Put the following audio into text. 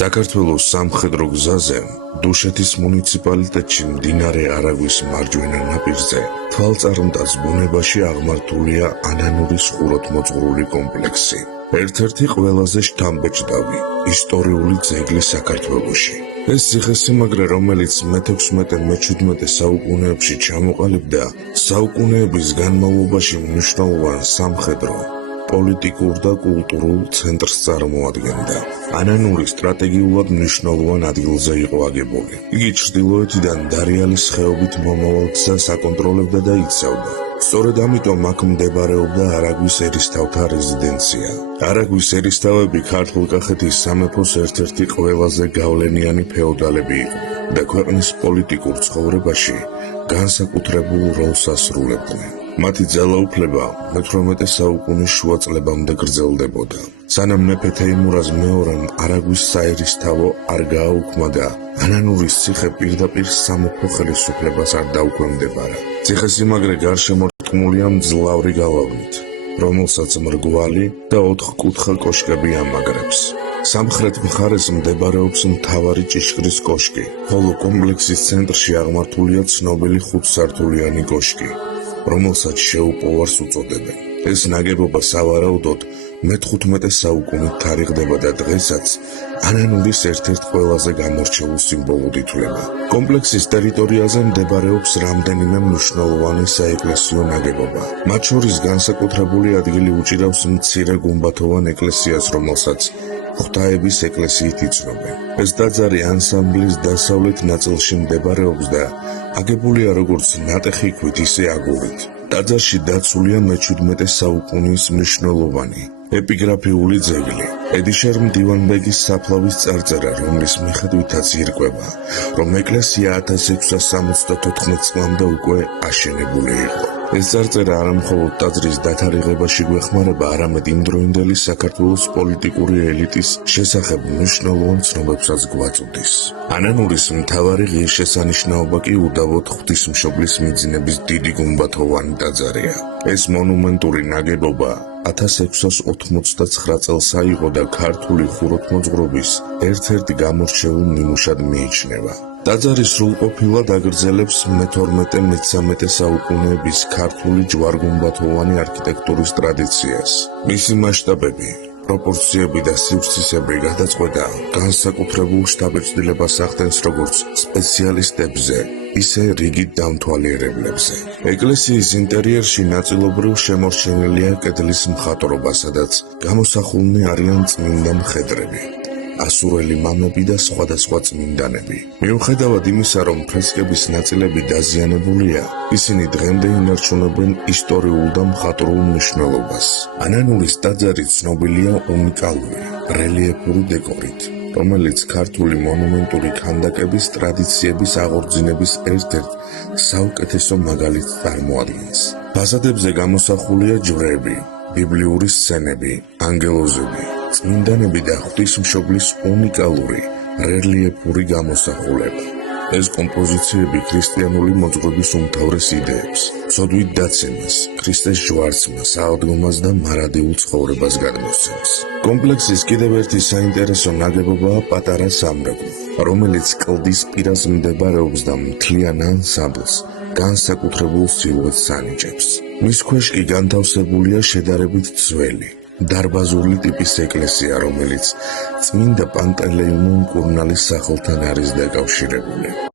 საქართველოს სამხედრო გზაზე დუშეთის მუნიციპალიტეტში მდინარე არაგვის მარჯვენა ნაპირზე თვალწარმტაც ბუნებაში აღმართულია ანანურის ხუროთმოძღვრული კომპლექსი. ერთ-ერთი ყველაზე შთამბეჭდავი ისტორიული ძეგლი საქართველოში. ეს ციხესიმაგრე, რომელიც მე-16-მე-17 საუკუნეებში ჩამოყალიბდა, საუკუნეების განმავლობაში მნიშვნელოვან სამხედრო, პოლიტიკურ და კულტურულ ცენტრს წარმოადგენდა. ანანური სტრატეგიულად მნიშვნელოვან ადგილზე იყო აგებული. იგი ჩრდილოეთიდან დარიალის ხეობით მომავალ გზას აკონტროლებდა და იცავდა. სწორედ ამიტომ აქ მდებარეობდა არაგვის ერისთავთა რეზიდენცია. არაგვის ერისთავები ქართლ-კახეთის სამეფოს ერთ-ერთი ყველაზე გავლენიანი ფეოდალები იყვნენ და ქვეყნის პოლიტიკურ ცხოვრებაში განსაკუთრებულ როლს ასრულებდნენ. მათი ძალაუფლება მე-18 საუკუნის შუა წლებამდე გრძელდებოდა. სანამ მეფე თეიმურაზ მეორემ არაგვის საერისთავო არ გააუქმა და ანანურის ციხე პირდაპირ სამეფო ხელისუფლებას არ დაუქვემდებარა. ციხესიმაგრე გარშემორტყმულია მძლავრი გალავნით, რომელსაც მრგვალი და 4-კუთხა კოშკები ამაგრებს. სამხრეთ მხარეს მდებარეობს მთავარი ჭიშკრის კოშკი, ხოლო კომპლექსის ცენტრში აღმართულია ცნობილი 5-სართულიანი კოშკი, რომელსაც შეუპოვარს უწოდებენ. ეს ნაგებობა სავარაუდოდ მე-15 საუკუნით თარიღდება და დღესაც ანანურის ერთ-ერთ ყველაზე გამორჩეულ სიმბოლოდ ითვლება. კომპლექსის ტერიტორიაზე მდებარეობს რამდენიმე მნიშვნელოვანი საეკლესიო ნაგებობა. მათ შორის განსაკუთრებული ადგილი უჭირავს მცირე გუმბათოვან ეკლესიას, რომელსაც ღვთაების ეკლესიით იცნობენ. ეს ტაძარი ანსამბლის დასავლეთ ნაწილში მდებარეობს და აგებულია როგორც ნატეხი ქვით, ისე აგურით. ტაძარში დაცულია მე-17 საუკუნის მნიშვნელოვანი ეპიგრაფიული ძეგლი, ედიშერ მდივანბეგის საფლავის წარწერა, რომლის მიხედვითაც ირკვევა, რომ ეკლესია 1674 წლამდე უკვე აშენებული იყო. ეს წარწერა არა მხოლოდ ტაძრის დათარიღებაში გვეხმარება, არამედ იმდროინდელი საქართველოს პოლიტიკური ელიტის შესახებ მნიშვნელოვან ცნობებსაც გვაწვდის. ანანურის მთავარი ღირსშესანიშნაობა კი უდავოდ ღვთისმშობლის მიძინების დიდი გუმბათოვანი ტაძარია. ეს მონუმენტური ნაგებობა 1689 წელს აიღო და ქართული ხუროთმოძღვრობის ერთ-ერთ გამორჩეულ ნიმუშად მიიჩნევა. ტაძარი სრულყოფილად აგრძელებს მე-12-მე-13 საუკუნეების ქართული ჯვარ-გუმბათოვანი არქიტექტურის ტრადიციას. მისი მასშტაბები, პროპორციები და სივრცისებრი გადაწყვეტა განსაკუთრებულ შთაბეჭდილებას ახდენს როგორც სპეციალისტებზე, ისე რიგით დამთვალიერებლებზე. ეკლესიის ინტერიერში ნაწილობრივ შემორჩენილია კედლის მხატვრობა, სადაც გამოსახულნი არიან წმინდა მხედრები, ასურელი მამები და სხვადასხვა წმინდანები. მიუხედავად იმისა, რომ ფრესკების ნაწილები დაზიანებულია, ისინი დღემდე ინარჩუნებენ ისტორიულ და მხატვრულ მნიშვნელობას. ანანურის ტაძარი ცნობილია უნიკალური რელიეფური დეკორით, რომელიც ქართული მონუმენტური ქანდაკების ტრადიციების აღორძინების ერთ-ერთ საუკეთესო მაგალითს წარმოადგენს. ფასადებზე გამოსახულია ჯვრები, ბიბლიური სცენები, ანგელოზები, წმინდანები და ღვთისმშობლის უნიკალური რელიეფური გამოსახულება. ეს კომპოზიციები ქრისტიანული მოძღვრების უმთავრეს იდეებს, ცოდვით დაცემას, ქრისტეს ჯვარცმას, აღდგომას და მარადიულ ცხოვრებას გადმოსცემს. კომპლექსის კიდევ ერთი საინტერესო ნაგებობაა პატარა სამრეკლო, რომელიც კლდის პირას მდებარეობს და მთლიან ანსამბლს განსაკუთრებულ სილუეტს ანიჭებს. მის ქვეშ კი განთავსებულია შედარებით ძველი დარბაზული ტიპის ეკლესია, რომელიც წმინდა პანტელეიმონ მკურნალის სახელთან არის დაკავშირებული.